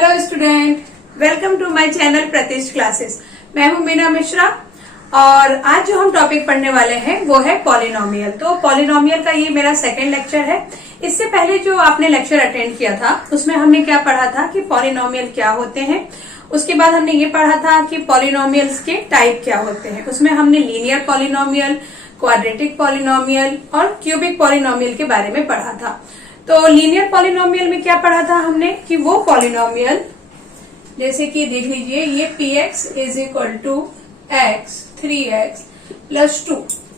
Hello student, welcome to my channel Pratishth classes. मैं हूं मीना मिश्रा और आज जो हम टॉपिक पढ़ने वाले हैं वो है पॉलिनोमियल। तो पॉलिनोमियल का ये मेरा सेकंड लेक्चर है। इससे पहले जो आपने लेक्चर अटेंड किया था उसमें हमने क्या पढ़ा था कि पॉलिनोमियल क्या होते हैं। उसके बाद हमने ये पढ़ा था कि पॉलिनोमियल्स के टाइप क्या होते हैं। उसमें हमने लीनियर पॉलिनोमियल, क्वाड्रेटिक पॉलिनोमियल और क्यूबिक पॉलिनोमियल के बारे में पढ़ा था। तो लीनियर पॉलिनोमियल में क्या पढ़ा था हमने कि वो पॉलिनोमियल, जैसे कि देख लीजिए ये px is equal to x 3x plus 2।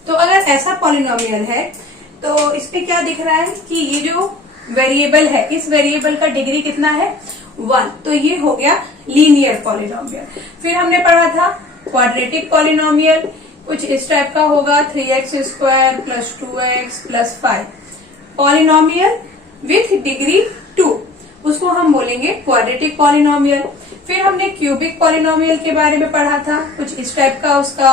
तो अगर ऐसा पॉलिनोमियल है तो इसमें क्या दिख रहा है कि ये जो वेरिएबल है इस वेरिएबल का डिग्री कितना है 1। तो ये हो गया लीनियर पॉलिनोमियल। फिर हमने पढ़ा था क्वाड्रेटिक पॉलिनोमियल, कुछ इस टाइप का होगा 3x square plus 2x plus 5। Polynomial with degree 2 उसको हम बोलेंगे क्वाड्रेटिक पॉलिनोमियल। फिर हमने क्यूबिक पॉलिनोमियल के बारे में पढ़ा था, कुछ इस टाइप का उसका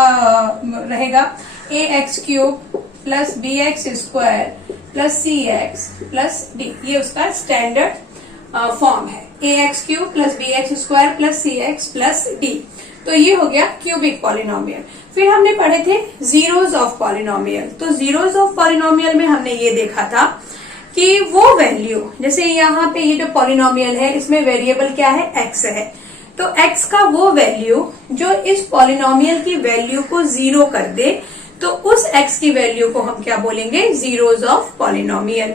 रहेगा ax cube plus bx square plus cx plus d। ये उसका स्टैंडर्ड फॉर्म है, ax cube plus bx square plus cx plus d। तो ये हो गया क्यूबिक पॉलिनोमियल। फिर हमने पढ़े थे जीरोज ऑफ पॉलिनोमियल। तो जीरोज ऑफ पॉलिनोमियल में हमने ये देखा था कि वो वैल्यू, जैसे यहाँ पे ये जो पॉलिनोमियल है इसमें वेरिएबल क्या है x है, तो x का वो वैल्यू जो इस पॉलिनोमियल की वैल्यू को जीरो कर दे, तो उस x की वैल्यू को हम क्या बोलेंगे, जीरोज ऑफ पॉलिनोमियल।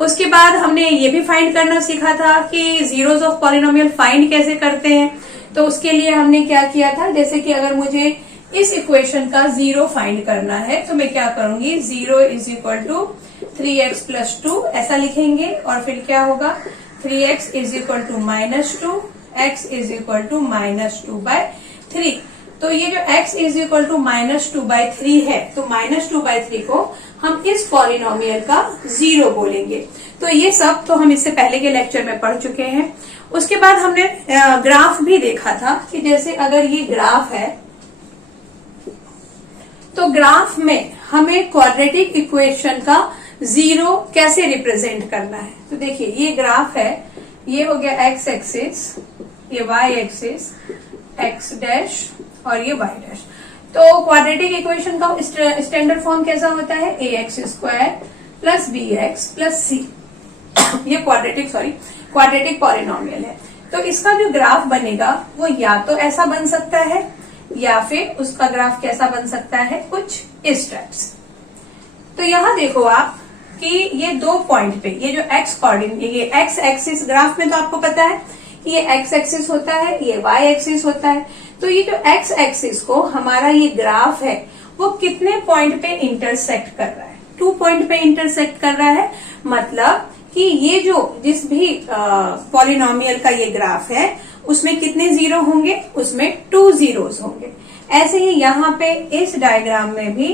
उसके बाद हमने ये भी फाइंड करना सीखा था कि जीरोज ऑफ पॉलिनोमियल फाइंड कैसे करते हैं। तो उसके लिए हमने क्या किया था, जैसे कि अगर मुझे इस इक्वेशन का जीरो फाइंड करना है तो मैं क्या करूंगी, zero is equal to 3x plus 2 ऐसा लिखेंगे और फिर क्या होगा 3x is equal to minus 2, x is equal to minus 2/3। तो ये जो x is equal to minus 2/3 है, तो माइनस 2/3 को हम इस पॉलिनोमियल का जीरो बोलेंगे। तो ये सब तो हम इससे पहले के लेक्चर में पढ़ चुके हैं। उसके बाद हमने ग्राफ भी देखा था कि जैसे अगर ये ग्राफ है तो ग्राफ में हमें क्वाड्रेटिक इक्वेशन का जीरो कैसे रिप्रेजेंट करना है। तो देखिए ये ग्राफ है, ये हो गया x एक्सिस, ये y एक्सिस, x डैश और ये y डैश। तो क्वाड्रेटिक इक्वेशन का स्टैंडर्ड फॉर्म कैसा होता है, ax square plus bx plus c। ये क्वाड्रेटिक पॉलिनोमियल है। तो इसका जो ग्राफ बनेगा वो या तो ऐसा बन सकता है या फिर उसका ग्राफ कैसा बन सकता है, कुछ इस टाइप से। तो यहां देखो आप कि ये दो पॉइंट पे ये जो x कोऑर्डिनेट, ये x एक्सिस ग्राफ में तो आपको पता है कि ये x एक्सिस होता है, ये y एक्सिस होता है। तो ये जो x एक्सिस को हमारा ये ग्राफ है वो कितने पॉइंट पे इंटरसेक्ट कर रहा है, 2 पॉइंट पे इंटरसेक्ट कर रहा है। मतलब कि ये जो जिस भी पॉलिनोमियल का ये ग्राफ है उसमें कितने जीरो होंगे, उसमें 2 जीरोस होंगे। ऐसे ही यहाँ पे इस डायग्राम में भी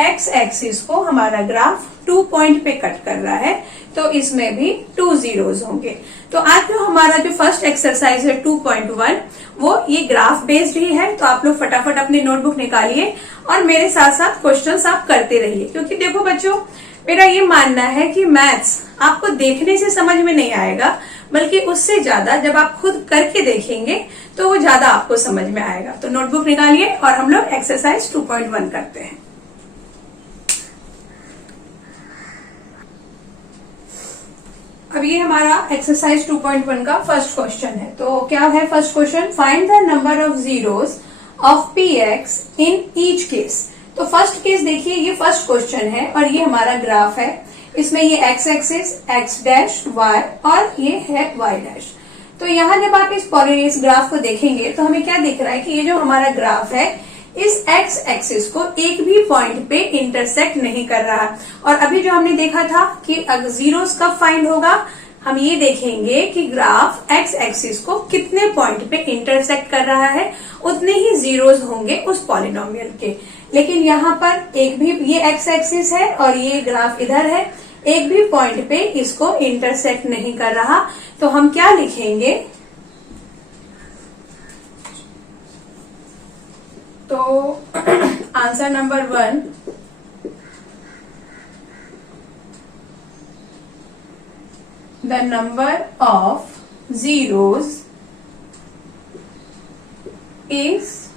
x एक्सिस को हमारा ग्राफ 2 पॉइंट पे कट कर रहा है, तो इसमें भी 2 जीरोस होंगे। तो आज जो हमारा जो फर्स्ट एक्सरसाइज है 2.1 वो ये ग्राफ बेस्ड ही है। तो आप लोग फटाफट अपनी नोटबुक निकालिए और मेरे साथ साथ क्वेश्चंस आप करते रहिए, क्योंकि देखो बच्चों मेरा ये मानना है कि मैथ्स आपको देखने से समझ में नहीं आएगा, बल्कि उससे ज्यादा जब आप खुद करके देखेंगे तो वो ज्यादा आपको समझ में आएगा। तो नोटबुक निकालिए और हम लोग एक्सरसाइज 2.1 करते हैं। अब ये हमारा एक्सरसाइज 2.1 का फर्स्ट क्वेश्चन है। तो क्या है first question, find the number of zeros of px in each case. तो फर्स्ट केस देखिए, ये फर्स्ट क्वेश्चन है और ये हमारा ग्राफ है। इसमें ये x axis, x dash y और ये है y डैश। तो यहाँ जब आप इस ग्राफ को देखेंगे तो हमें क्या दिख रहा है कि ये जो हमारा ग्राफ है इस x एक्सिस को एक भी पॉइंट पे इंटरसेक्ट नहीं कर रहा। और अभी जो हमने देखा था कि अगर जीरोस कब फाइंड होगा, हम ये देखेंगे कि ग्राफ x एक्सिस को कितने पॉइंट पे इंटरसेक्ट कर रहा है, उतने ही जीरोस होंगे उस पॉलिनोमियल के। लेकिन यहाँ पर एक भी, ये x एक्सिस है और ये ग्राफ इधर है, एक भी पॉइंट पे इसको इंटरसेक्ट नहीं कर रहा। तो हम क्या लिखेंगे, तो answer number 1, the number of zeros is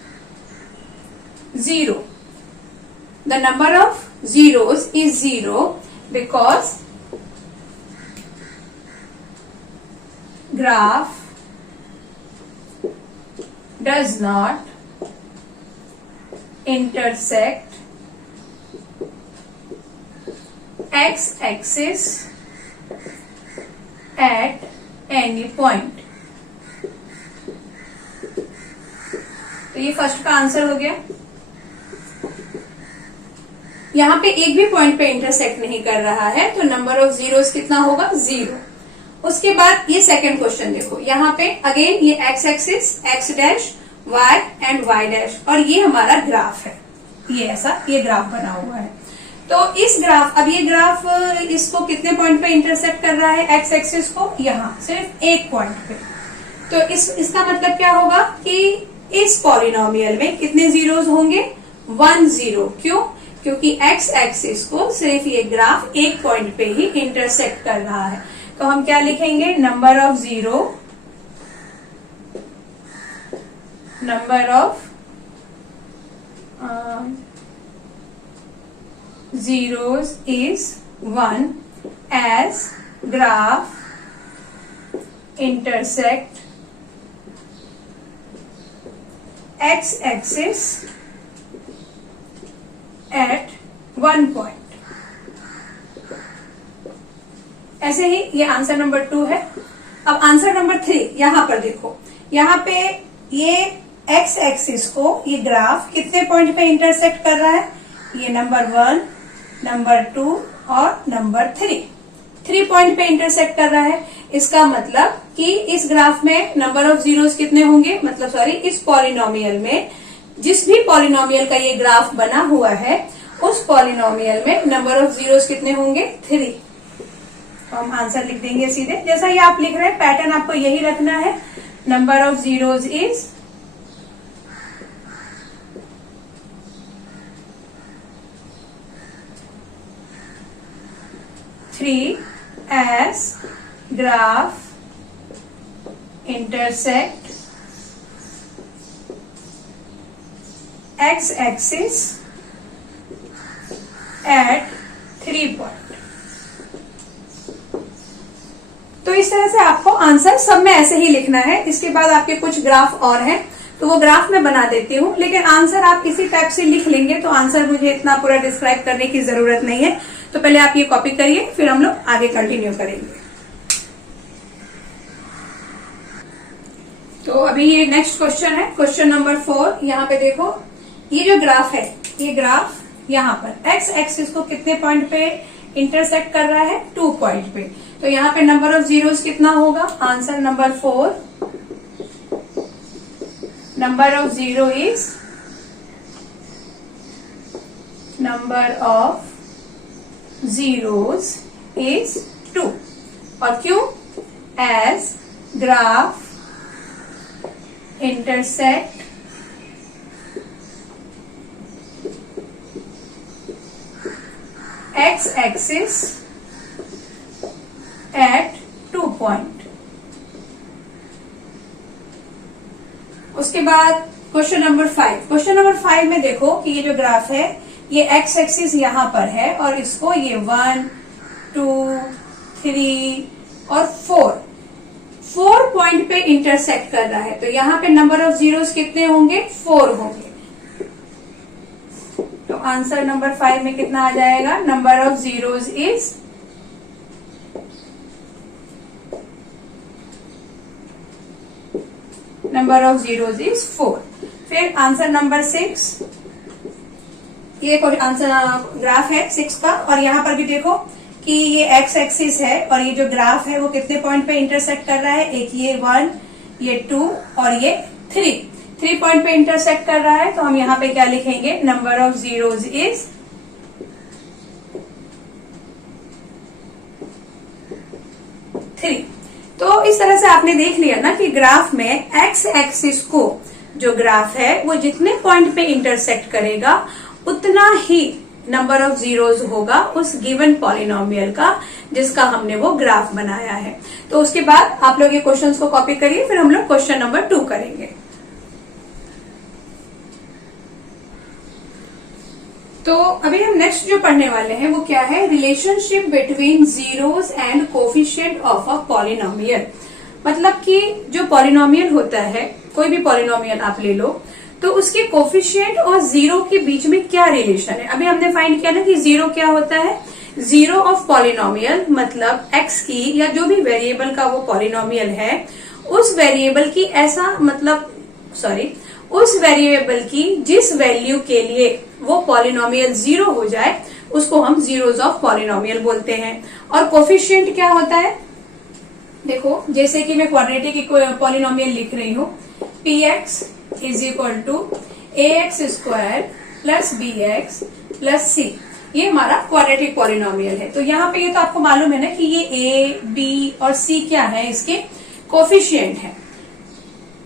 0. The number of zeros is 0 because graph does not intersect x-axis at any point. तो ये फर्स्ट का आंसर हो गया। यहां पे एक भी पॉइंट पे इंटरसेक्ट नहीं कर रहा है तो नंबर ऑफ जीरोस कितना होगा? 0। उसके बाद ये सेकंड क्वेश्चन देखो, यहाँ पे अगेन ये x axis, x dash, y and y dash, और ये हमारा ग्राफ है। ये ऐसा ये ग्राफ बना हुआ है। तो इस ग्राफ, अब ये ग्राफ इसको कितने पॉइंट पे इंटरसेक्ट कर रहा है? एक्स एक्सिस को यहाँ सिर्फ एक पॉइंट पे। तो इसका मतलब क्या होगा कि इस पॉलिनोमियल में कितने जीरोस होंगे? 1 0। क्यों? क्योंकि एक्स एक्सिस को सिर्फ ये ग्राफ एक पॉइंट पे ही इंटरसेक्ट कर रहा है। तो हम क्या लिखेंगे? Number of zeros is 1 as graph intersect x axis at one point। ऐसे ही ये आंसर नंबर 2 है। अब आंसर नंबर 3, यहां पर देखो, यहाँ पे ये एक्स एक्सिस को ये ग्राफ कितने पॉइंट पे इंटरसेक्ट कर रहा है? ये नंबर 1, नंबर 2 और नंबर 3 पॉइंट पे इंटरसेक्ट कर रहा है। इसका मतलब कि इस ग्राफ में नंबर ऑफ जीरोस कितने होंगे? मतलब सॉरी, इस पॉलिनोमियल में, जिस भी पॉलिनोमियल का ये ग्राफ बना हुआ है, उस पॉलिनोमियल में नंबर ऑफ जीरोस कितने होंगे? 3। तो हम आंसर लिख देंगे सीधे, जैसा ही आप लिख रहे हैं पैटर्न आपको यही रखना है। Number of zeros is 3 as graph intersect x axis at 3 point। तो इस तरह से आपको आंसर सब में ऐसे ही लिखना है। इसके बाद आपके कुछ ग्राफ और हैं, तो वो ग्राफ मैं बना देती हूँ, लेकिन आंसर आप इसी टाइप से लिख लेंगे तो आंसर मुझे इतना पूरा डिस्क्राइब करने की जरूरत नहीं है। तो पहले आप ये कॉपी करिए, फिर हम लोग आगे कंटिन्यू करेंगे। तो अभी ये नेक्स्ट क्वेश्चन है, क्वेश्चन नंबर 4। यहाँ पे देखो, ये जो ग्राफ है, ये ग्राफ यहाँ पर एक्स एक्सिस को कितने पॉइंट पे इंटरसेक्ट कर रहा है? 2 पॉइंट पे। तो यहाँ पे नंबर ऑफ जीरोस कितना होगा? Answer number 4, number of zero is number of zeros is 2। और क्यों? as graph intersect x axis at 2 point। उसके बाद क्वेश्चन नंबर 5। क्वेश्चन नंबर 5 में देखो कि ये जो ग्राफ है, ये एक्स एक्सिस यहाँ पर है और इसको ये 1 2 3 और 4 पॉइंट पे इंटरसेक्ट कर रहा है। तो यहाँ पे नंबर ऑफ जीरोस कितने होंगे? 4 होंगे। तो आंसर नंबर 5 में कितना आ जाएगा? Number of zeros is number of zeros is 4। फिर आंसर नंबर 6, ये आंसर ग्राफ है 6 का, और यहाँ पर भी देखो कि ये एक्स एक्सिस है और ये जो ग्राफ है वो कितने पॉइंट पे इंटरसेक्ट कर रहा है? एक ये 1, ये 2 और ये 3 पॉइंट पे इंटरसेक्ट कर रहा है। तो हम यहाँ पे क्या लिखेंगे? Number of zeros is 3। तो इस तरह से आपने देख लिया ना कि ग्राफ में एक्स एक्सिस को जो ग्राफ है वो जितने पॉइंट पे इंटरसेक्ट करेगा उतना ही नंबर ऑफ जीरोस होगा उस गिवन पॉलिनोमियल का जिसका हमने वो ग्राफ बनाया है। तो उसके बाद आप लोग ये क्वेश्चंस को कॉपी करिए, फिर हम लोग क्वेश्चन नंबर 2 करेंगे। तो अभी हम नेक्स्ट जो पढ़ने वाले हैं वो क्या है, relationship between zeros and coefficient of a polynomial. मतलब कि जो पॉलिनोमियल होता है, कोई भी पॉलिनोमियल आप ले लो, तो उसके कोफिशिएंट और जीरो के बीच में क्या रिलेशन है। अभी हमने फाइंड किया ना कि जीरो क्या होता है, जीरो ऑफ पॉलिनोमियल मतलब एक्स की या जो भी वेरिएबल का वो पॉलिनोमियल है, उस वेरिएबल की उस वेरिएबल की जिस वैल्यू के लिए वो पॉलिनोमियल जीरो हो जाए उसको हम जीरोस ऑफ पॉलिनोमियल बोलते हैं। और कोफिशिएंट क्या होता है, देखो जैसे कि मैं क्वाड्रेटिक पॉलिनोमियल लिख रही हूँ, p x is equal to a x square plus b x plus c, ये हमारा क्वाड्रेटिक पॉलिनोमियल है। तो यहाँ पे ये तो आपको मालूम है ना कि ये ए बी और सी क्या है, इसके कोफिशिएंट है।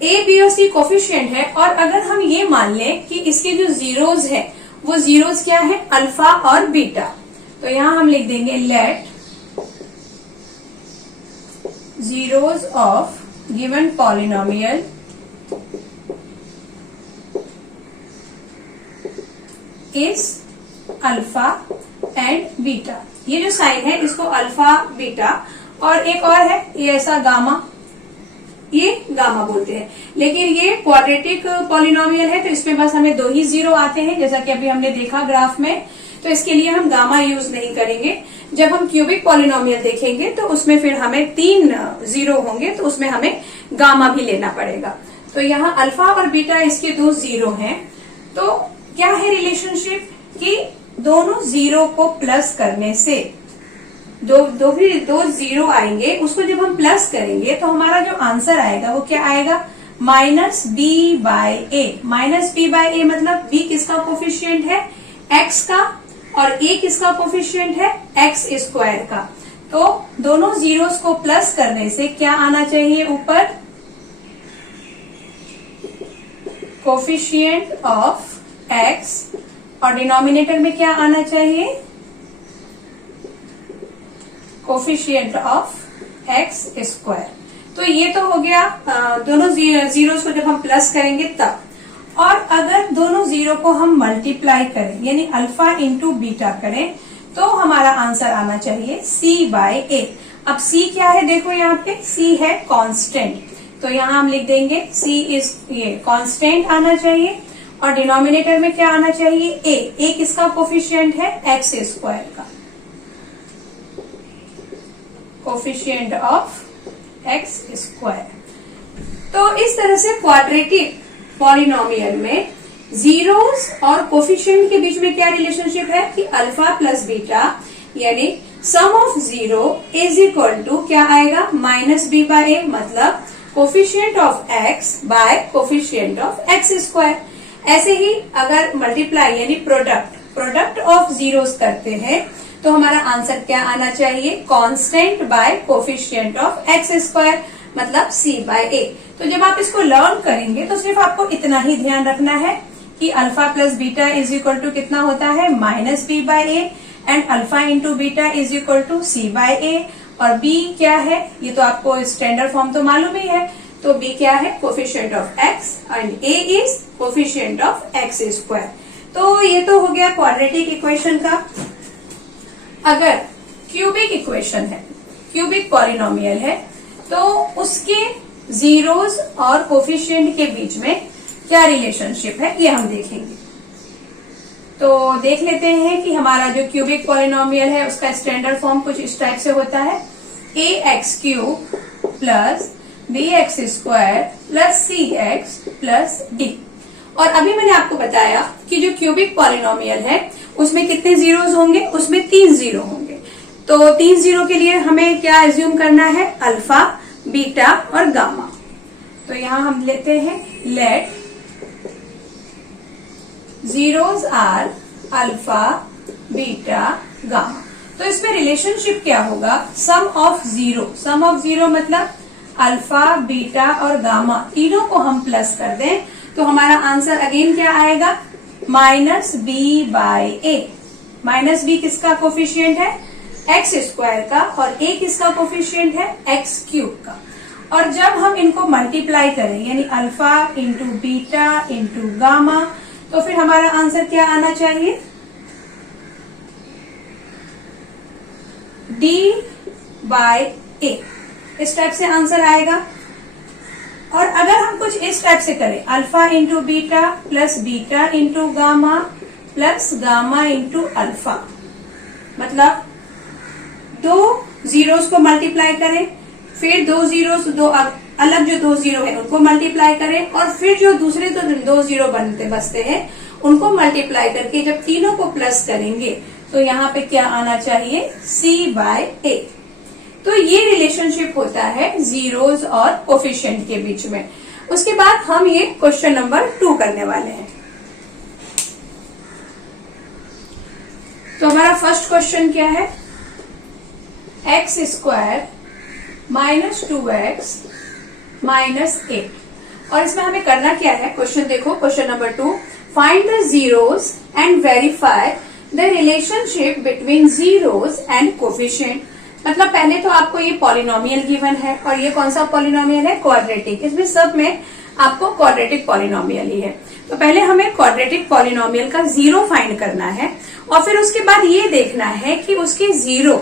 ए बी और सी कोफिशिएंट है। और अगर हम ये मान लें कि इसके जो जीरोस है वो जीरोस क्या है, अल्फा और बीटा, तो यहां हम लिख देंगे let zeros of given polynomial is alpha and beta. ये जो साइन है इसको अल्फा बीटा, और एक और है ये ऐसा गामा, ये गामा बोलते हैं। लेकिन ये क्वाड्रेटिक पॉलिनोमियल है तो इसमें बस हमें दो ही जीरो आते हैं, जैसा कि अभी हमने देखा ग्राफ में, तो इसके लिए हम गामा यूज नहीं करेंगे। जब हम क्यूबिक पॉलिनोमियल देखेंगे तो उसमें फिर हमें 3 जीरो होंगे, तो उसमें हमें गामा भी लेना पड़ेगा। तो यहाँ अल्फा और बीटा इसके 2 जीरो हैं। तो क्या है रिलेशनशिप कि दोनों जीरो को प्लस करने से दो जीरो आएंगे, उसको जब हम प्लस करेंगे तो हमारा जो आंसर आएगा वो क्या आएगा, minus b by A. Minus b by a मतलब बी किसका कोफिशिएंट है, एक्स का, और ए किसका कोफिशिएंट है, एक्स स्क्वायर का। तो दोनों जीरोस को प्लस करने से क्या आना चाहिए ऊपर, कोफिशिएंट ऑफ एक्स, और डिनोमिनेटर में क्या आना चाहिए, कोफिशिएंट ऑफ एक्स स्क्वायर। तो ये तो हो गया दोनों जीरोस को जब हम प्लस करेंगे तब। और अगर दोनों जीरो को हम मल्टीप्लाई करें यानी अल्फा इंटू बीटा करें तो हमारा आंसर आना चाहिए सी बाय ए। अब सी क्या है, देखो यहाँ पे सी है कांस्टेंट, तो यहाँ हम लिख देंगे सी इज, ये कांस्टेंट आना चाहिए, और डिनोमिनेटर में क्या आना चाहिए, ए किसका कोफिशिएंट है, एक्स स्क्वायर का, कोफिशिएंट ऑफ एक्स स्क्वायर। तो इस तरह से क्वाड्रेटिक पॉलिनोमियल में जीरोस और कोफिशिएंट के बीच में क्या रिलेशनशिप है कि अल्फा प्लस बीटा, यानी sum of zero is equal to क्या आएगा, माइनस बी बाय ए, मतलब coefficient of x by coefficient of x square. ऐसे ही अगर मल्टीप्लाई यानी प्रोडक्ट ऑफ जीरोस करते हैं तो हमारा आंसर क्या आना चाहिए, constant bye coefficient of x square, मतलब सी बाय ए। तो जब आप इसको लर्न करेंगे तो सिर्फ आपको इतना ही ध्यान रखना है कि alpha plus beta is equal to कितना होता है, minus b by a, and alpha into beta is equal to c by a. और बी क्या है, ये तो आपको स्टैंडर्ड फॉर्म तो मालूम ही है, तो बी क्या है, coefficient of x, and A is coefficient of x square. तो ये तो हो गया क्वाड्रेटिक इक्वेशन का। अगर क्यूबिक इक्वेशन है, क्यूबिक पॉलिनोमियल है, तो उसके जीरोस और कोफिशिएंट के बीच में क्या रिलेशनशिप है ये हम देखेंगे। तो देख लेते हैं कि हमारा जो क्यूबिक पॉलिनोमियल है उसका स्टैंडर्ड फॉर्म कुछ इस टाइप से होता है, a x cube plus b x square plus c x plus d. और अभी मैंने आपको बताया कि जो क्यूबिक पॉलिनोमियल है उसमें कितने जीरोस होंगे, उसमें 3 जीरो होंगे। तो 3 जीरो के लिए हमें क्या एज्यूम करना है, अल्फा, बीटा और गामा। तो यहां हम लेते हैं let zeros are alpha beta gamma. तो इसमें रिलेशनशिप क्या होगा, सम ऑफ जीरो मतलब अल्फा बीटा और गामा तीनों को हम प्लस कर दें तो हमारा आंसर अगेन क्या आएगा, minus b by A. Minus B किसका कोफिशिएंट है, एक्स स्क्वायर का, और ए किसका कोफिशिएंट है, एक्स क्यूब का। और जब हम इनको मल्टीप्लाई करें यानी alpha into beta into gamma, तो फिर हमारा आंसर क्या आना चाहिए, डी बाय ए, इस टाइप से आंसर आएगा। और अगर हम कुछ इस टाइप से करें, alpha into beta plus beta into gamma plus gamma into alpha, मतलब दो जीरोस को मल्टीप्लाई करें, फिर दो जीरोस, दो अलग जो दो जीरो है उनको मल्टीप्लाई करें, और फिर जो दूसरे दो जीरो बचते हैं उनको मल्टीप्लाई करके जब तीनों को प्लस करेंगे तो यहाँ पे क्या आना चाहिए, C बाय ए। तो ये रिलेशनशिप होता है जीरोस और कोफिशिएंट के बीच में। उसके बाद हम ये क्वेश्चन नंबर 2 करने वाले हैं। तो हमारा फर्स्ट क्वेश्चन क्या है, x square minus 2x minus 8। और इसमें हमें करना क्या है, क्वेश्चन देखो, question number 2, find the zeros and verify the relationship between zeros and coefficient. मतलब पहले तो आपको ये पॉलिनोमियल गिवन है, और ये कौन सा पॉलिनोमियल है, क्वाड्रेटिक। इसमें सब में आपको क्वाड्रेटिक पॉलिनोमियल ही है। तो पहले हमें क्वाड्रेटिक पॉलिनोमियल का जीरो फाइंड करना है, और फिर उसके बाद ये देखना है कि उसके जीरो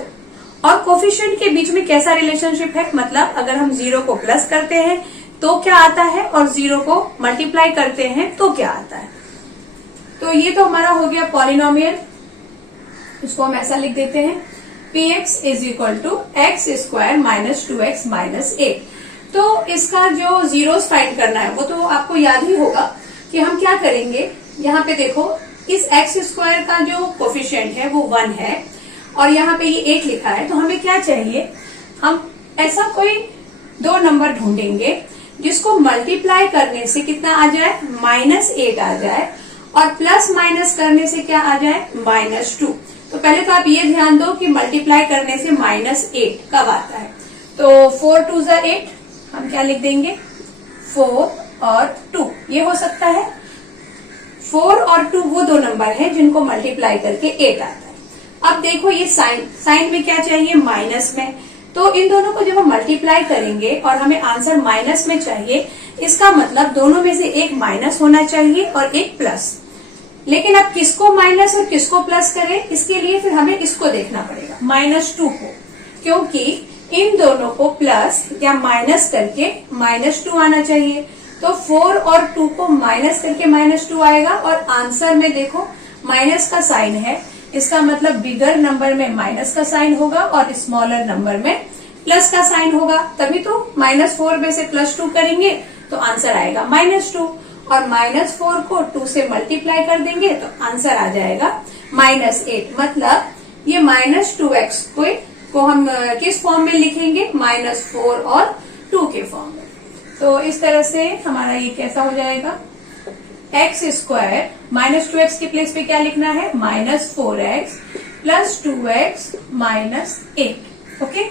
और कोफिशिएंट के बीच में कैसा रिलेशनशिप है। मतलब अगर हम जीरो को प्लस करते हैं तो क्या आता है, और जीरो को मल्टीप्लाई करते हैं तो क्या आता है। तो ये तो हमारा हो गया पॉलिनोमियल, इसको हम ऐसा लिख देते हैं, px is equal to x square minus 2x minus 8। तो इसका जो जीरोस फाइंड करना है वो तो आपको याद ही होगा कि हम क्या करेंगे। यहाँ पे देखो, इस एक्स स्क्वायर का जो कोफिशिएंट है वो 1 है, और यहाँ पे ये 8 लिखा है। तो हमें क्या चाहिए, हम ऐसा कोई दो नंबर ढूंढेंगे जिसको मल्टीप्लाई करने से कितना आ जाए, -8 आ जाए, और प्लस माइनस करने से क्या आ जाए, -2। तो पहले तो आप ये ध्यान दो कि मल्टीप्लाई करने से -8 कब आता है। तो 4 2 ज़ा 8, हम क्या लिख देंगे, 4 और 2, ये हो सकता है। 4 और 2 वो दो नंबर हैं जिनको मल्टीप्लाई करके 8 आता है। अब देखो ये साइन में क्या चाहिए, माइनस में। तो इन दोनों को जब हम मल्टीप्लाई करेंगे और हमें आंसर माइनस में चाहिए, इसका मतलब दोनों में से एक माइनस होना चाहिए और एक प्लस। लेकिन अब किसको माइनस और किसको प्लस करें, इसके लिए फिर हमें इसको देखना पड़ेगा, -2 को, क्योंकि इन दोनों को प्लस या माइनस करके -2 आना चाहिए। तो 4 और 2 को माइनस करके -2 आएगा, और आंसर में देखो माइनस का साइन है, इसका मतलब बिगर नंबर में माइनस का साइन होगा और स्मॉलर नंबर में प्लस का साइन होगा। तभी तो -4 में से +2 करेंगे तो आंसर आएगा -2, और -4 को 2 से मल्टीप्लाई कर देंगे तो आंसर आ जाएगा -8। मतलब ये -2x को हम किस फॉर्म में लिखेंगे, -4 और 2 के फॉर्म में। तो इस तरह से हमारा ये कैसा हो जाएगा, एक्स स्क्वायर -2x के प्लेस पे क्या लिखना है, -4x plus 2x minus 8। Okay,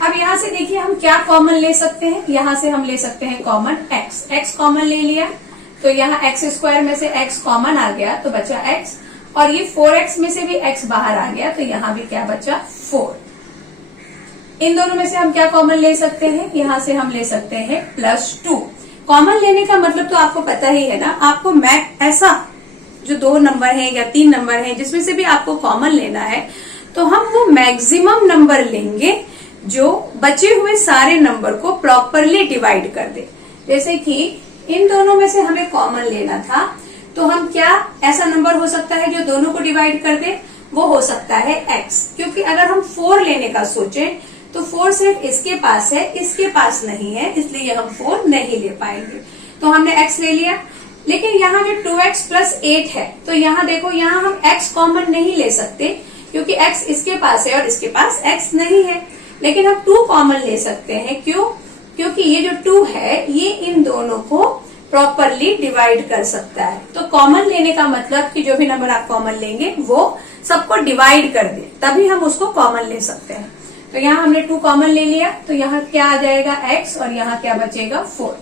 अब यहां से देखिए हम क्या कॉमन ले सकते हैं। यहां से हम ले सकते हैं कॉमन x कॉमन ले लिया, तो यहाँ एक्स स्क्वायर में से x कॉमन आ गया तो बचा x, और ये 4x में से भी x बाहर आ गया तो यहाँ भी क्या बचा, 4। इन दोनों में से हम क्या कॉमन ले सकते हैं, यहाँ से हम ले सकते हैं +2। कॉमन लेने का मतलब तो आपको पता ही है ना, आपको ऐसा जो 2 नंबर हैं या 3 नंबर हैं जिसमें से भी आपको कॉमन लेना है, तो हम वो मैक्सिमम नंबर लेंगे जो बचे हुए सारे नंबर को प्रॉपरली डिवाइड कर दे। जैसे कि इन दोनों में से हमें कॉमन लेना था, तो हम क्या ऐसा नंबर हो सकता है जो दोनों को डिवाइड कर दे, वो हो सकता है x। क्योंकि अगर हम 4 लेने का सोचें तो 4 सिर्फ इसके पास है, इसके पास नहीं है, इसलिए हम 4 नहीं ले पाएंगे। तो हमने x ले लिया। लेकिन यहाँ जो 2x प्लस 8 है, तो यहाँ देखो, यहाँ हम x कॉमन नहीं ले सकते क्योंकि x इसके पास है और इसके पास x नहीं है। लेकिन हम 2 कॉमन ले सकते हैं। क्यों? क्योंकि ये जो 2 है ये इन दोनों को प्रॉपरली डिवाइड कर सकता है। तो कॉमन लेने का मतलब कि जो भी नंबर आप कॉमन लेंगे वो सबको डिवाइड कर दे, तभी हम उसको कॉमन ले सकते हैं। तो यहाँ हमने 2 कॉमन ले लिया, तो यहाँ क्या आ जाएगा x, और यहाँ क्या बचेगा 4।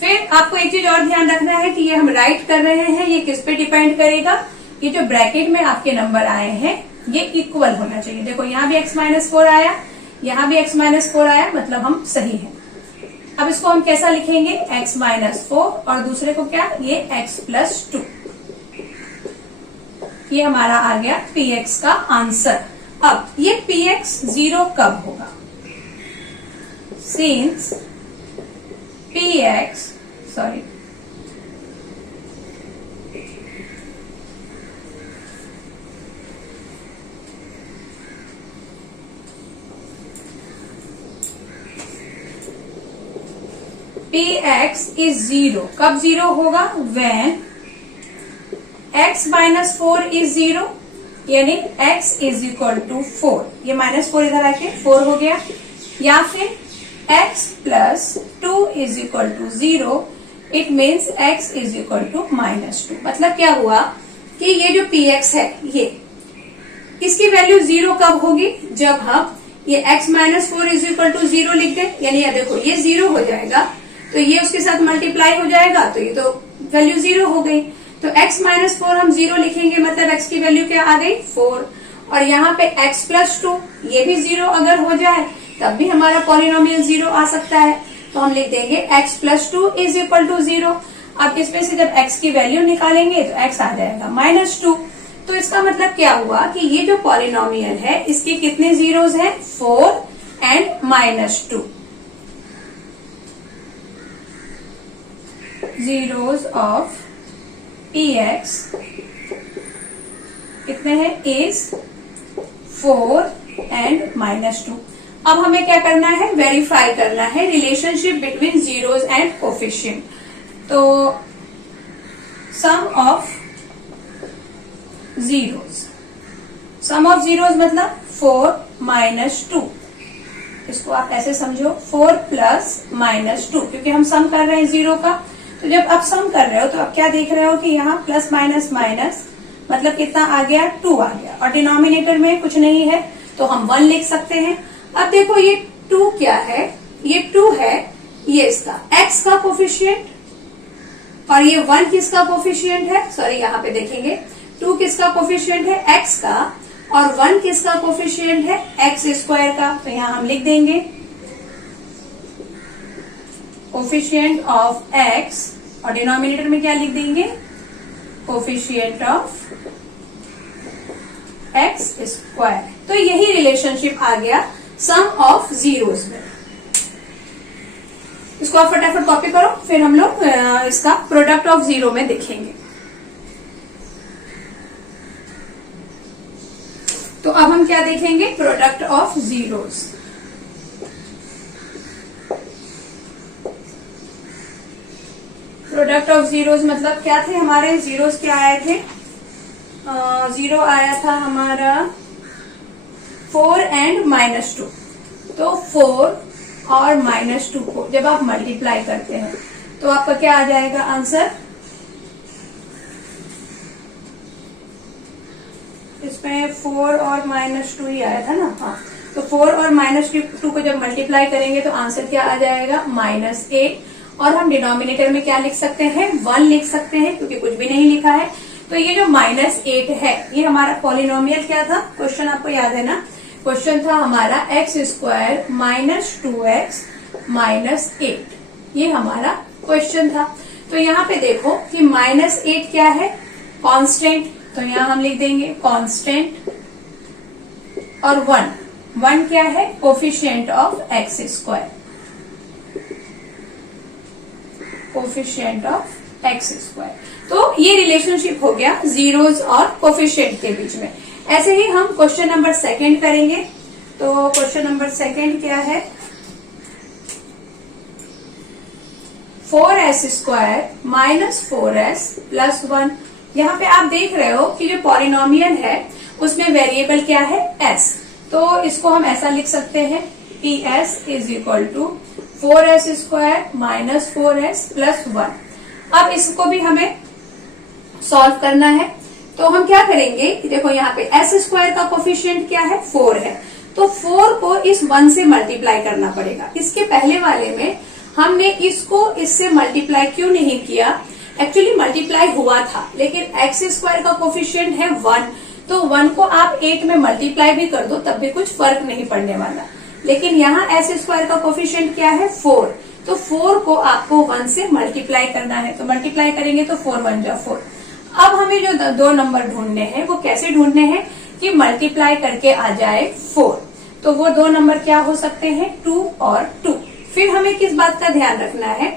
फिर आपको एक चीज और ध्यान रखना है कि ये हम राइट कर रहे हैं, ये किस पे डिपेंड करेगा, ये जो ब्रैकेट में आपके नंबर आए हैं ये इक्वल होना चाहिए। देखो यहाँ भी x-4 आया, यहाँ भी x-4 आया, मतलब हम सही हैं। अब इसको हम कैसा लिखेंगे, x-4 और दूसरे को क्या, ये x + 2। ये हमारा आ गया px का आंसर। अब ये px 0 कब होगा? सिंस px px is 0, कब 0 होगा? when x minus 4 is 0, यानी x is equal to 4, ये -4 इधर आके 4 हो गया, या फिर x plus 2 is equal to 0, it means x is equal to -2। मतलब क्या हुआ कि ये जो px है ये इसकी वैल्यू 0 कब होगी? जब हम ये x minus 4 is equal to 0 लिख दें, यानी ये देखो ये 0 हो जाएगा तो ये उसके साथ मल्टीप्लाई हो जाएगा तो ये तो वैल्यू 0 हो गई। तो x माइनस 4 हम 0 लिखेंगे, मतलब x की वैल्यू क्या आ गई? 4। और यहाँ पे x प्लस 2 ये भी 0 अगर हो जाए तब भी हमारा पॉलिनोमियल 0 आ सकता है। तो हम लिख देंगे x plus 2 is equal to 0। अब इसमें से जब x की वैल्यू निकालेंगे तो x आ जाएगा -2। तो इसका मतलब क्या हुआ कि ये जो पॉलिनोमियल है इसके कितने जीरोस हैं? 4 एंड -2। zeros of px कितने हैं? is 4 and -2। अब हमें क्या करना है? वेरीफाई करना है relationship between zeros and coefficient. तो सम ऑफ जीरोस मतलब 4 - 2, इसको आप ऐसे समझो 4 प्लस -2, क्योंकि हम सम कर रहे हैं 0 का। तो जब आप सम कर रहे हो तो आप क्या देख रहे हो कि यहाँ प्लस माइनस माइनस मतलब कितना आ गया? 2 आ गया, और डिनोमिनेटर में कुछ नहीं है तो हम 1 लिख सकते हैं। अब देखो ये 2 क्या है? ये 2 है, ये इसका x का कोफिशिएंट, और ये 1 किसका कोफिशिएंट है? सॉरी यहाँ पे देखेंगे 2 किसका कोफिशिएंट है? x का, और 1 किसका कोफिशिएंट है? x स्क्वायर का। तो यहाँ हम लिख देंगे कोफिशिएंट ऑफ x, और डिनोमिनेटर में क्या लिख देंगे? Coefficient of x square. तो यही रिलेशनशिप आ गया सम ऑफ जीरोस में। इसको आप फटाफट कॉपी करो, फिर हम लोग इसका प्रोडक्ट ऑफ जीरो में देखेंगे। तो अब हम क्या देखेंगे? Product of zeros. Product of zeros मतलब क्या थे हमारे? जीरोस क्या आए थे? 0 आया था हमारा 4 एंड -2। तो 4 और -2 को जब आप मल्टीप्लाई करते हैं तो आपका क्या आ जाएगा आंसर? इसमें 4 और -2 ही आया था ना? हाँ, तो 4 और -2 को जब मल्टीप्लाई करेंगे तो आंसर क्या आ जाएगा? -8। और हम डिनोमिनेटर में क्या लिख सकते हैं? 1 लिख सकते हैं, क्योंकि कुछ भी नहीं लिखा है। तो ये जो -8 है ये हमारा पॉलिनोमियल क्या था? क्वेश्चन आपको याद है ना? क्वेश्चन था हमारा x² -2x -8, ये हमारा क्वेश्चन था। तो यहाँ पे देखो कि -8 क्या है? कांस्टेंट। तो यहाँ हम लिख देंगे कांस्टेंट, और 1 क्या है? Coefficient of x², coefficient of x²। तो ये रिलेशनशिप हो गया जीरोस और कोफिशिएंट के बीच में। ऐसे ही हम क्वेश्चन नंबर 2 करेंगे। तो क्वेश्चन नंबर 2 क्या है? 4s² -4s + 1। यहाँ पे आप देख रहे हो कि जो पॉलिनोमियल है उसमें वेरिएबल क्या है? s। तो इसको हम ऐसा लिख सकते हैं ps is equal to 4s² -4s + 1। अब इसको भी हमें सॉल्व करना है। तो हम क्या करेंगे? देखो यहाँ पे s² का कोफिशिएंट क्या है? 4 है। तो 4 को इस 1 से मल्टीप्लाई करना पड़ेगा। इसके पहले वाले में हमने इसको इससे मल्टीप्लाई क्यों नहीं किया? एक्चुअली मल्टीप्लाई हुआ था, लेकिन x² का कोफिशिएंट है 1, तो 1 को आप 8 में मल्टीप्लाई भी कर दो तब भी कुछ फर्क नहीं पड़ने वाला। लेकिन यहाँ s² का कोफिशिएंट क्या है? 4। तो 4 को आपको 1 से मल्टीप्लाई करना है। तो मल्टीप्लाई करेंगे तो 4 × 1 = 4। अब हमें जो दो नंबर ढूंढने हैं वो कैसे ढूंढने हैं कि मल्टीप्लाई करके आ जाए 4। तो वो दो नंबर क्या हो सकते हैं, 2 और 2। फिर हमें किस बात का ध्यान रखना है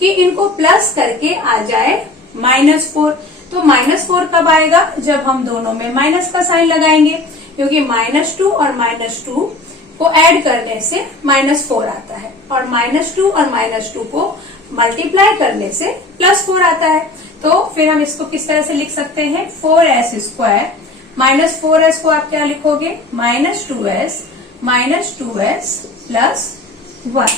कि इनको प्लस करके आ जाए -4। तो -4 कब आएगा, जब हम दोनों में माइनस का साइन लगाएंगे, क्योंकि -2 और -2 को ऐड करने से -4 आता है, और -2 और -2 को मल्टीप्लाई करने से +4 आता है। तो फिर हम इसको किस तरह से लिख सकते हैं, 4s स्क्वायर -4s को आप क्या लिखोगे, -2s प्लस 1।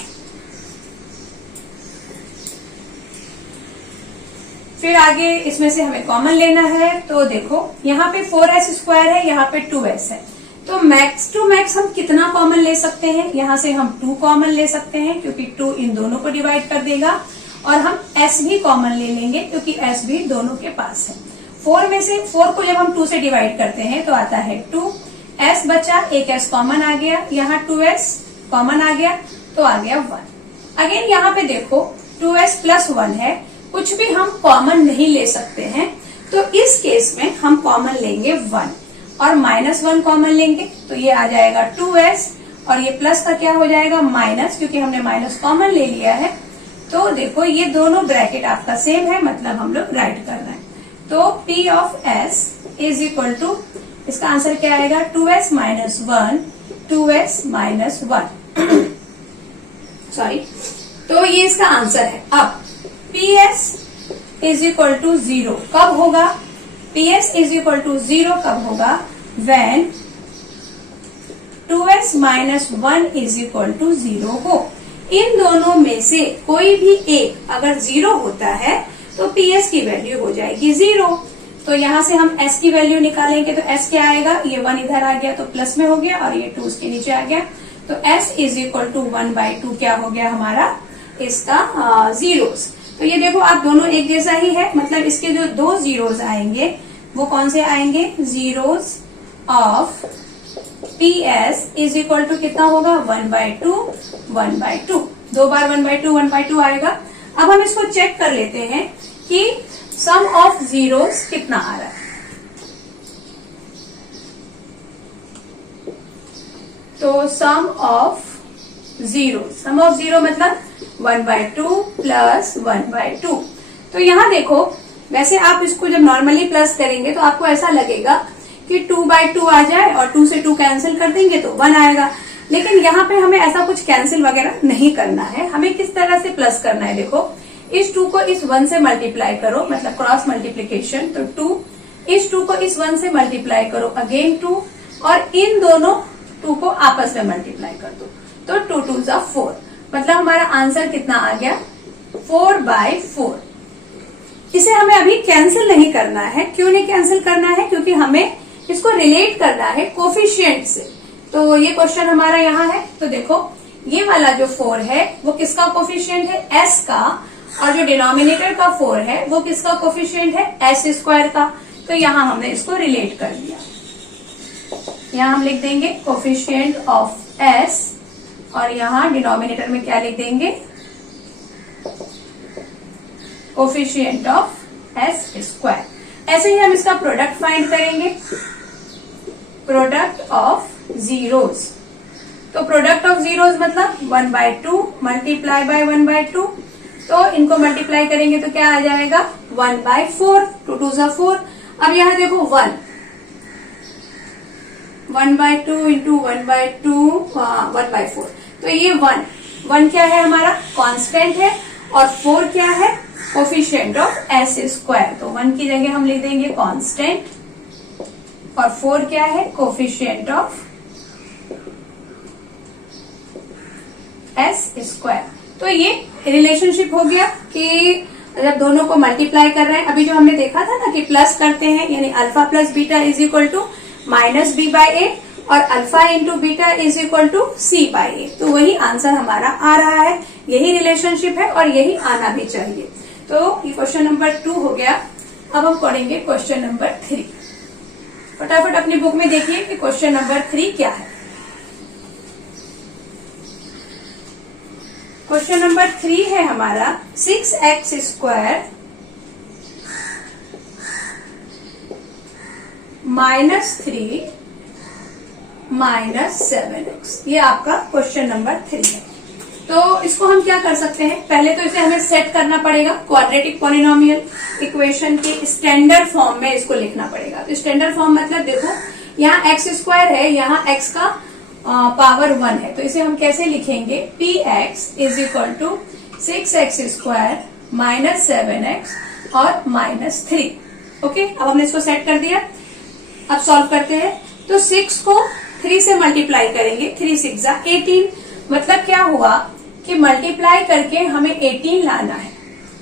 फिर आगे इसमें से हमें कॉमन लेना है। तो देखो यहाँ पे 4s स्क्वायर है, यहाँ पे 2s है, तो मैक्स टू मैक्स हम कितना कॉमन ले सकते हैं, यहाँ से हम 2 कॉमन ले सकते हैं क्योंकि 2 इन दोनों को डिवाइड कर देगा, और हम s भी कॉमन ले लेंगे क्योंकि s भी दोनों के पास है। 4 में से 4 को जब हम 2 से डिवाइड करते हैं तो आता है 2, s बचा, एक s कॉमन आ गया, यहाँ 2s कॉमन आ गया तो आ गया 1। अगेन यहाँ पे देखो 2s प्लस 1 है, कुछ भी हम कॉमन नहीं ले सकते हैं, तो इस केस में हम कॉमन लेंगे 1 और -1 कॉमन लेंगे, तो ये आ जाएगा 2s, और ये प्लस का क्या हो जाएगा माइनस, क्योंकि हमने माइनस कॉमन ले लिया है। तो देखो ये दोनों ब्रैकेट आपका सेम है, मतलब हम लोग राइट कर रहे हैं। तो P of S is equal to, इसका आंसर क्या आएगा, 2s minus 1, 2s minus 1 sorry. तो ये इसका आंसर है। अब PS इज इक्वल टू 0 कब होगा, PS इज इक्वल टू 0 कब होगा, when 2s minus 1 is equal to 0 हो। इन दोनों में से कोई भी एक अगर 0 होता है तो PS की वैल्यू हो जाएगी 0। तो यहाँ से हम S की वैल्यू निकालेंगे, तो S क्या आएगा, ये 1 इधर आ गया तो प्लस में हो गया, और ये 2 उसके नीचे आ गया, तो S इज इक्वल टू 1/2 क्या हो गया हमारा, इसका जीरोस। तो ये देखो आप दोनों एक जैसा ही है, मतलब इसके जो 2 जीरोस आएंगे वो कौन से आएंगे, zeros of PS is equal to कितना होगा, 1/2 दो बार 1/2 आएगा। अब हम इसको चेक कर लेते हैं कि सम ऑफ जीरोस कितना आ रहा है। तो सम ऑफ जीरो मतलब 1/2 प्लस 1/2। तो यहाँ देखो, वैसे आप इसको जब नॉर्मली प्लस करेंगे तो आपको ऐसा लगेगा कि 2/2 आ जाए और 2 से 2 कैंसिल कर देंगे तो 1 आएगा, लेकिन यहाँ पे हमें ऐसा कुछ कैंसिल वगैरह नहीं करना है। हमें किस तरह से प्लस करना है, देखो इस 2 को इस 1 से मल्टीप्लाई करो, मतलब क्रॉस मल्टीप्लीकेशन, तो 2 इस 2 को इस 1 से मल्टीप्लाई करो, अगेन 2, और इन दोनों 2 को आपस में मल्टीप्लाई कर दो, तो 2 2 जा 4, मतलब हमारा आंसर कितना आ गया, 4/4। इसे हमें अभी कैंसिल नहीं करना है। क्यों नहीं कैंसिल करना है, क्योंकि हमें इसको रिलेट करना है कोफिशिएंट से। तो ये क्वेश्चन हमारा यहाँ है, तो देखो ये वाला जो 4 है वो किसका कोफिशिएंट है, S का, और जो डिनोमिनेटर का 4 है वो किसका कोफिशिएंट है, S स्क्वायर का। तो यहाँ हमने इसको रिलेट कर दिया। यहाँ हम लिख देंगे कोफिशिएंट ऑफ S, और यहाँ डिनोमिनेटर में क्या लिख देंगे, कोफिशिएंट ऑफ S स्क्वायर। ऐसे ही हम इसका प्रोडक्ट फाइंड करेंगे, प्रोडक्ट ऑफ जीरोस। तो प्रोडक्ट ऑफ जीरोस मतलब 1/2 मल्टीप्लाई बाय 1/2, तो इनको मल्टीप्लाई करेंगे तो क्या आ जाएगा, 1/4, 2 2 जा 4। अब यहाँ देखो 1/2 इंटू 1/2 1/4, तो ये 1 क्या है हमारा, कांस्टेंट है, और 4 क्या है, कोफिशिएंट ऑफ S स्क्वायर। तो 1 की जगह हम लिख देंगे कांस्टेंट, और 4 क्या है, कोफिशिएंट ऑफ S स्क्वायर। तो ये रिलेशनशिप हो गया कि जब दोनों को मल्टीप्लाई कर रहे हैं, अभी जो हमने देखा था ना कि प्लस करते हैं, यानी alpha plus beta is equal to -b/a, और alpha into beta is equal to c/a। तो वही आंसर हमारा आ रहा है, यही रिलेशनशिप है और यही आना भी चाहिए। तो ये क्वेश्चन नंबर 2 हो गया। अब हम पढ़ेंगे क्वेश्चन नंबर 3। फटाफट अपनी बुक में देखिए कि क्वेश्चन नंबर 3 क्या है। क्वेश्चन नंबर 3 है हमारा 6x² -3 -7x। ये आपका क्वेश्चन नंबर 3 है। तो इसको हम क्या कर सकते हैं, पहले तो इसे हमें सेट करना पड़ेगा क्वाड्रेटिक पॉलिनोमियल इक्वेशन के स्टैंडर्ड फॉर्म में इसको लिखना पड़ेगा। तो स्टैंडर्ड फॉर्म मतलब देखो, यहाँ एक्स स्क्वायर है, यहाँ एक्स का पावर 1 है, तो इसे हम कैसे लिखेंगे, px is equal to 6x square -7x और -3। ओके, अब हमने इसको सेट कर दिया। अब सॉल्व करते हैं। तो 6 को 3 से मल्टीप्लाई करेंगे, 3 6 जा 18। मतलब क्या हुआ कि मल्टीप्लाई करके हमें 18 लाना है।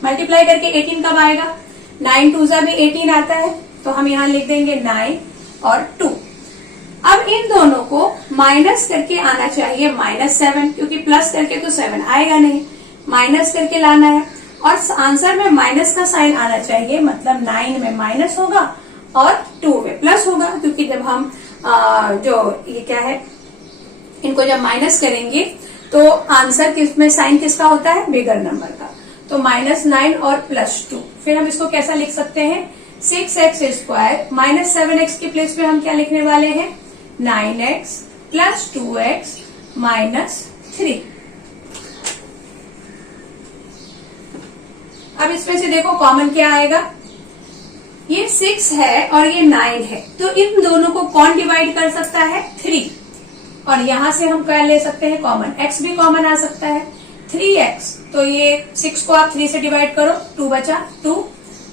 मल्टीप्लाई करके 18 कब आएगा, 9 2 जा भी 18 आता है, तो हम यहाँ लिख देंगे 9 और 2। अब इन दोनों को माइनस करके आना चाहिए -7, क्योंकि प्लस करके तो 7 आएगा नहीं, माइनस करके लाना है। और आंसर में माइनस का साइन आना चाहिए, मतलब 9 में माइनस होगा और 2 में प्लस होगा, क्योंकि जब हम जो ये क्या है, इनको जब माइनस करेंगे तो आंसर किसमें साइन किसका होता है, बिगर नंबर का। तो -9 और +2। फिर हम इसको कैसा लिख सकते हैं, 6x स्क्वायर -7x की प्लेस पे हम क्या लिखने वाले हैं, 9x + 2x -3। अब इसमें से देखो कॉमन क्या आएगा, ये 6 है और ये 9 है, तो इन दोनों को कौन डिवाइड कर सकता है, 3। और यहां से हम क्या ले सकते हैं, कॉमन, x भी कॉमन आ सकता है, 3x। तो ये 6 को आप 3 से डिवाइड करो, 2 बचा 2,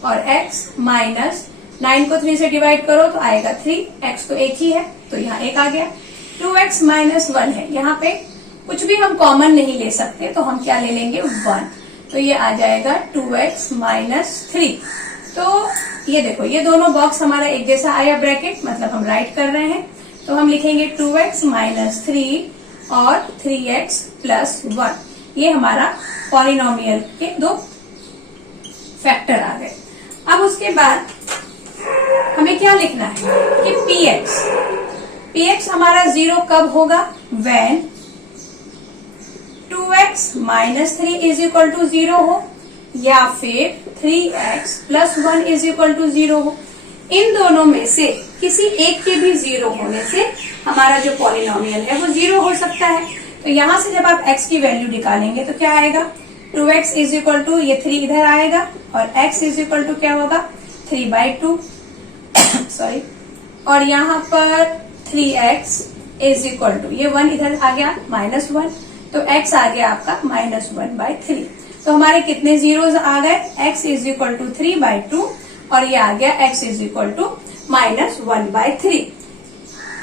और x माइनस 9 को 3 से डिवाइड करो तो आएगा 3, x तो एक ही है तो यहाँ 1 आ गया। 2x -1 है, यहाँ पे कुछ भी हम कॉमन नहीं ले सकते, तो हम क्या ले लेंगे, 1। तो ये आ जाएगा 2x -3। तो ये देखो, ये दोनों बॉक्स हमारा एक जैसा आया, ब्रैकेट मतलब हम राइट कर रहे हैं, तो हम लिखेंगे 2x -3 और 3x + 1। ये हमारा पॉलिनोमियल के 2 फैक्टर आ गए। अब उसके बाद हमें क्या लिखना है कि px हमारा 0 कब होगा, when 2x -3 = 0 हो, या फिर 3x + 1 = 0 हो। इन दोनों में से किसी एक के भी 0 होने से हमारा जो पॉलिनोमियल है वो 0 हो सकता है। तो यहां से जब आप x की वैल्यू निकालेंगे तो क्या आएगा, 2x = ये 3 इधर आएगा, और x = क्या होगा, 3/2 सॉरी, और यहाँ पर 3x = ये 1 इधर आ गया -1, तो x आ गया आपका -1/3। तो हमारे कितने जीरोज आ गए, x = 3/2 और ये आ गया x = -1/3।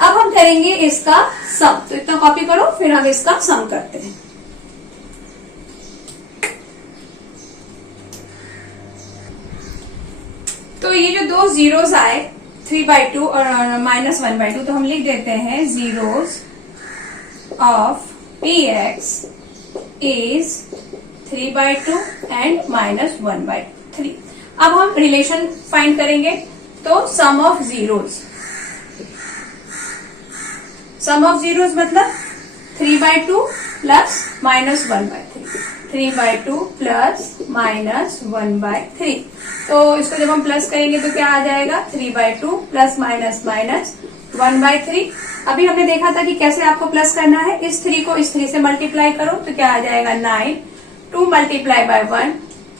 अब हम करेंगे इसका सम, तो इतना कॉपी करो, फिर हम इसका सम करते हैं। तो ये जो 2 जीरोस आए, 3/2 और -1/2, तो हम लिख देते हैं zeros of px is 3/2 and -1/3। अब हम रिलेशन फाइंड करेंगे, तो सम ऑफ जीरोस मतलब 3/2 प्लस -1/3, 3/2 प्लस -1/3। तो इसको जब हम प्लस करेंगे तो क्या आ जाएगा, 3/2 प्लस -1/3। अभी हमने देखा था कि कैसे आपको प्लस करना है, इस 3 को इस 3 से मल्टीप्लाई करो तो क्या आ जाएगा, 9, 2 × 1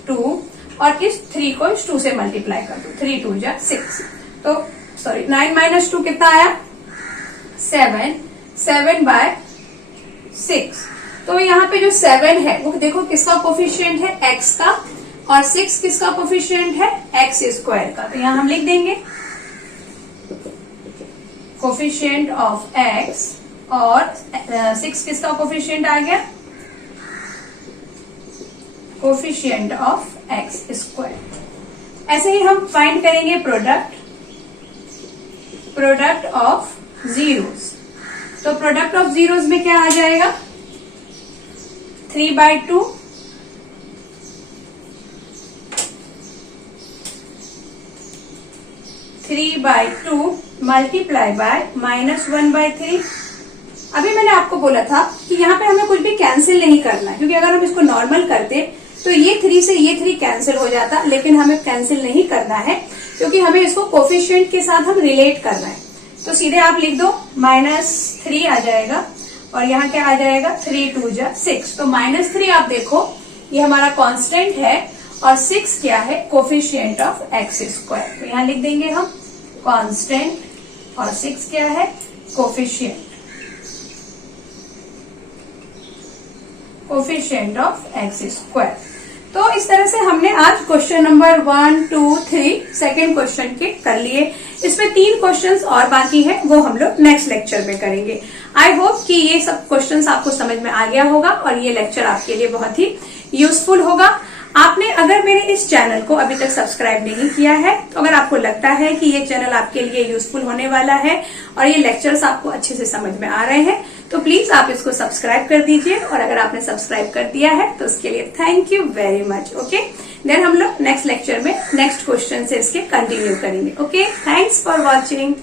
2, और इस 3 को इस 2 से मल्टीप्लाई कर दो, 3 2 जा 6। तो सॉरी, 9 - 2 कितना आया, 7, 7/6। तो यहाँ पे जो 7 है वो देखो किसका कोफिशिएंट है, x का, और 6 किसका कोफिशिएंट है, x² का। तो यहाँ हम लिख देंगे कोफिशिएंट ऑफ x, और 6 किसका कोफिशिएंट आ गया, कोफिशिएंट ऑफ x²। ऐसे ही हम फाइंड करेंगे प्रोडक्ट ऑफ जीरोस। तो प्रोडक्ट ऑफ जीरोस में क्या आ जाएगा, 3/2 मल्टीप्लाई बाय -1/3। अभी मैंने आपको बोला था कि यहाँ पे हमें कुछ भी कैंसिल नहीं करना है, क्योंकि अगर हम इसको नॉर्मल करते तो ये 3 से ये 3 कैंसिल हो जाता, लेकिन हमें कैंसिल नहीं करना है। क्योंकि हमें इसको कोफिशिएंट के साथ हम रिलेट कर रहे हैं। तो सीधे आप लिख दो -3 आ जाएगा और यहाँ क्या आ जाएगा 3 2 जा 6। तो -3 आप देखो ये हमारा कांस्टेंट है और 6 क्या है कोफिशिएंट ऑफ एक्स स्क्वायर। तो यहाँ लिख देंगे हम कांस्टेंट और 6 क्या है कोफिशिएंट ऑफ एक्स स्क्वायर। तो इस तरह से हमने आज क्वेश्चन नंबर 1 2 3 सेकेंड क्वेश्चन के कर लिए। इसमें 3 क्वेश्चंस और बाकी हैं, वो हम लोग नेक्स्ट लेक्चर में करेंगे। आई होप कि ये सब क्वेश्चंस आपको समझ में आ गया होगा और ये लेक्चर आपके लिए बहुत ही यूजफुल होगा। आपने अगर मेरे इस चैनल को अभी तक सब्सक्राइब नहीं किया है, तो अगर आपको लगता है कि ये चैनल आपके लिए यूजफुल होने वाला है और ये लेक्चर्स आपको अच्छे से समझ में आ रहे हैं, तो प्लीज आप इसको सब्सक्राइब कर दीजिए। और अगर आपने सब्सक्राइब कर दिया है तो उसके लिए thank you very much. Okay, then हम लोग नेक्स्ट लेक्चर में नेक्स्ट क्वेश्चन से इसके कंटिन्यू करेंगे। Okay, thanks for watching.